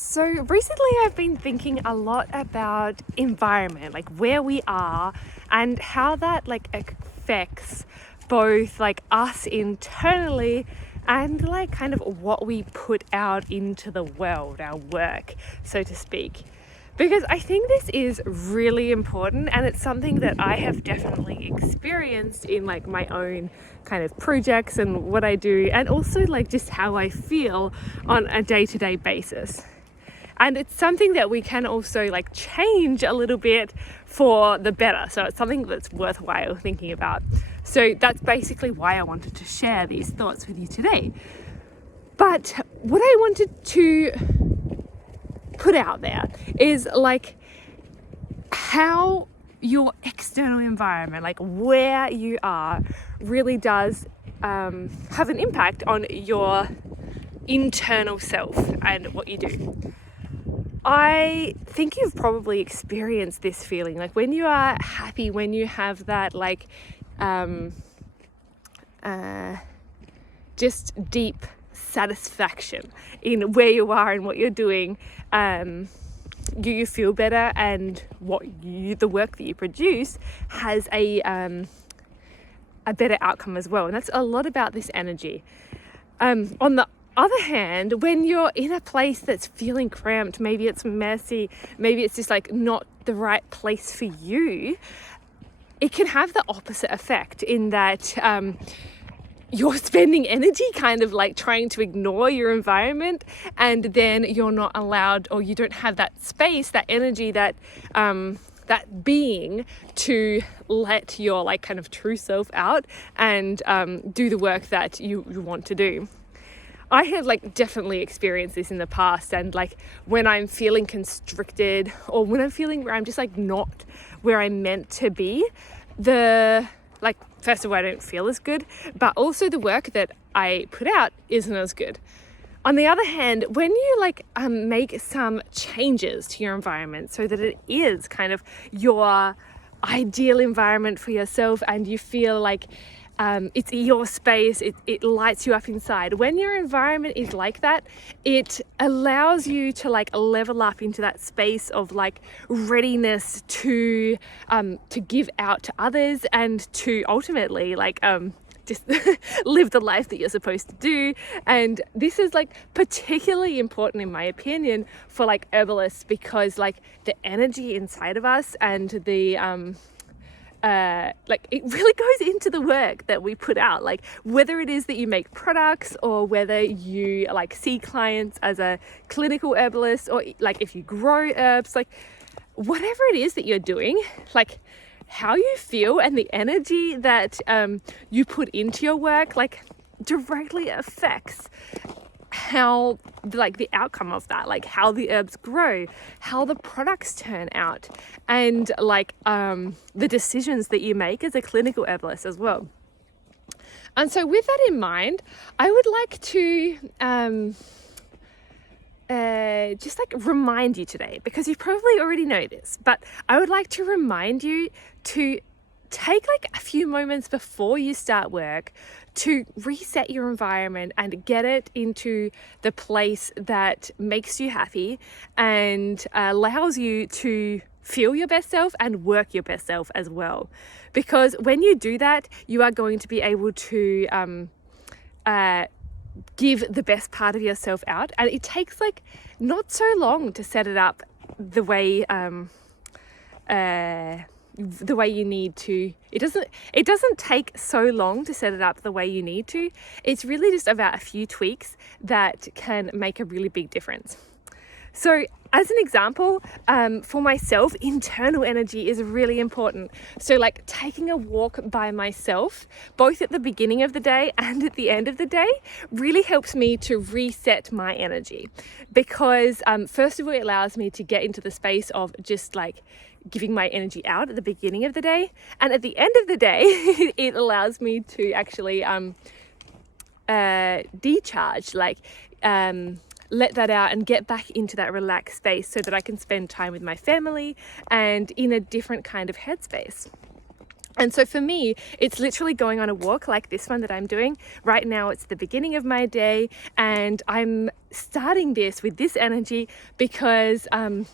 So recently I've been thinking a lot about environment, like where we are and how that like affects both like us internally and like kind of what we put out into the world, our work, so to speak. Because I think this is really important, and it's something that I have definitely experienced in like my own kind of projects and what I do, and also like just how I feel on a day-to-day basis. And it's something that we can also like change a little bit for the better. So it's something that's worthwhile thinking about. So that's basically why I wanted to share these thoughts with you today. But what I wanted to put out there is like how your external environment, like where you are, really does have an impact on your internal self and what you do. I think you've probably experienced this feeling, like when you are happy, when you have that like just deep satisfaction in where you are and what you're doing, you feel better, and the work that you produce has a better outcome as well. And that's a lot about this energy. On the other hand, when you're in a place that's feeling cramped, maybe it's messy, maybe it's just like not the right place for you, it can have the opposite effect in that you're spending energy kind of like trying to ignore your environment, and then you're not allowed, or you don't have that space, that energy, that being to let your like kind of true self out and do the work that you want to do. I have like definitely experienced this in the past, and like when I'm feeling constricted, or when I'm feeling where I'm just like not where I'm meant to be, first of all, I don't feel as good, but also the work that I put out isn't as good. On the other hand, when you like make some changes to your environment so that it is kind of your ideal environment for yourself, and you feel like it's your space, it lights you up inside. When your environment is like that, it allows you to like level up into that space of like readiness to give out to others, and to ultimately like just live the life that you're supposed to do. And this is like particularly important, in my opinion, for like herbalists, because like the energy inside of us and the it really goes into the work that we put out, like whether it is that you make products, or whether you like see clients as a clinical herbalist, or like if you grow herbs, like whatever it is that you're doing, like how you feel and the energy that you put into your work like directly affects how like the outcome of that, like how the herbs grow, how the products turn out, and like the decisions that you make as a clinical herbalist as well. And so with that in mind, I would like to just like remind you today, because you probably already know this, but I would like to remind you to take like a few moments before you start work to reset your environment and get it into the place that makes you happy and allows you to feel your best self and work your best self as well. Because when you do that, you are going to be able to give the best part of yourself out, and it takes like not so long to set it up the way you need to. It doesn't take so long to set it up the way you need to. It's really just about a few tweaks that can make a really big difference. So as an example, for myself, internal energy is really important. So like taking a walk by myself, both at the beginning of the day and at the end of the day, really helps me to reset my energy. Because first of all, it allows me to get into the space of just like giving my energy out at the beginning of the day. And at the end of the day, it allows me to actually decharge, like let that out and get back into that relaxed space, so that I can spend time with my family and in a different kind of headspace. And so for me, it's literally going on a walk like this one that I'm doing. Right now, it's the beginning of my day, and I'm starting this with this energy because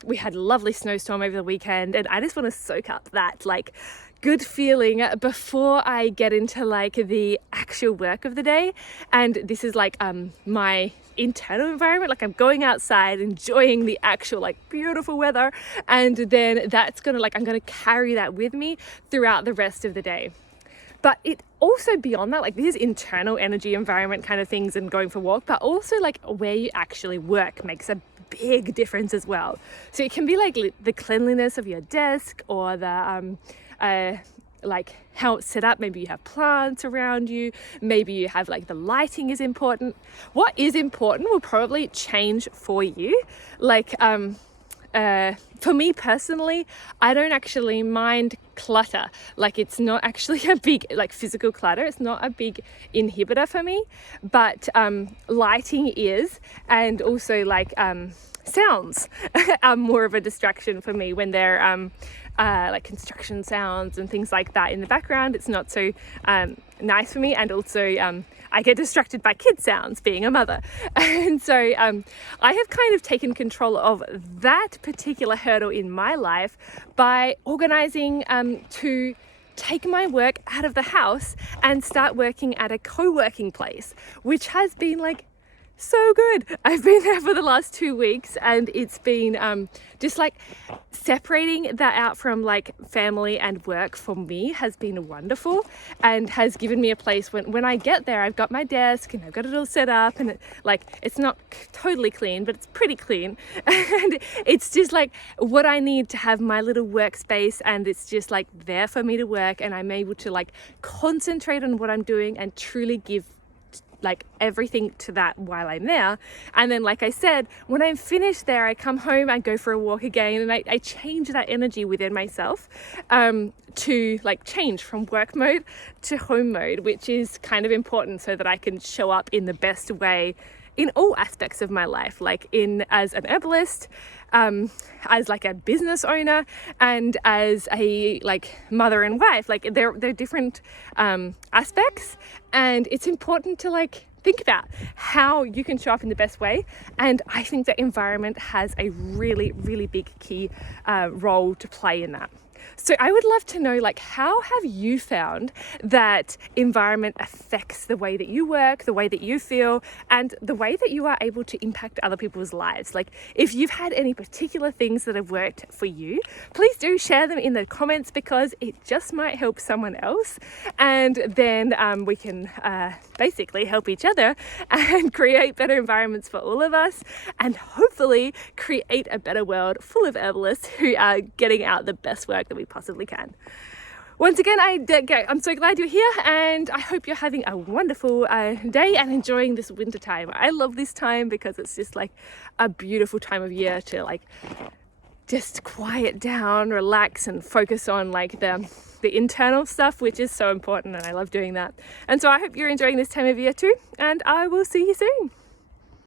we had a lovely snowstorm over the weekend, and I just want to soak up that like good feeling before I get into like the actual work of the day. And this is like my internal environment, like I'm going outside enjoying the actual like beautiful weather, and then that's gonna like I'm gonna carry that with me throughout the rest of the day. But it also beyond that, like this is internal energy environment kind of things and going for a walk, but also like where you actually work makes a big difference as well. So it can be like the cleanliness of your desk, or the like how it's set up. Maybe you have plants around you, maybe you have like the lighting is important. What is important will probably change for you. Like for me personally, I don't actually mind clutter. Like it's not actually a big like physical clutter, it's not a big inhibitor for me, but lighting is, and also like sounds are more of a distraction for me when they're like construction sounds and things like that in the background. It's not so nice for me, and also I get distracted by kid sounds being a mother. And so I have kind of taken control of that particular hurdle in my life by organizing to take my work out of the house and start working at a co-working place, which has been like so good. I've been there for the last 2 weeks, and it's been just like separating that out from like family and work for me has been wonderful, and has given me a place when I get there, I've got my desk and I've got it all set up, and it's not totally clean, but it's pretty clean, and it's just like what I need to have my little workspace, and it's just like there for me to work, and I'm able to like concentrate on what I'm doing and truly give like everything to that while I'm there. And then like I said, when I'm finished there, I come home, I go for a walk again, and I change that energy within myself to like change from work mode to home mode, which is kind of important so that I can show up in the best way in all aspects of my life, like in as an herbalist, as like a business owner, and as a like mother and wife. Like they're different aspects, and it's important to like think about how you can show up in the best way. And I think that environment has a really, really big key role to play in that. So I would love to know, like, how have you found that environment affects the way that you work, the way that you feel, and the way that you are able to impact other people's lives? Like, if you've had any particular things that have worked for you, please do share them in the comments, because it just might help someone else. And then we can basically help each other and create better environments for all of us, and hopefully create a better world full of herbalists who are getting out the best work that we possibly can. Once again, I'm so glad you're here, and I hope you're having a wonderful day and enjoying this winter time. I love this time because it's just like a beautiful time of year to like just quiet down, relax, and focus on like the internal stuff, which is so important, and I love doing that. And so I hope you're enjoying this time of year too, and I will see you soon.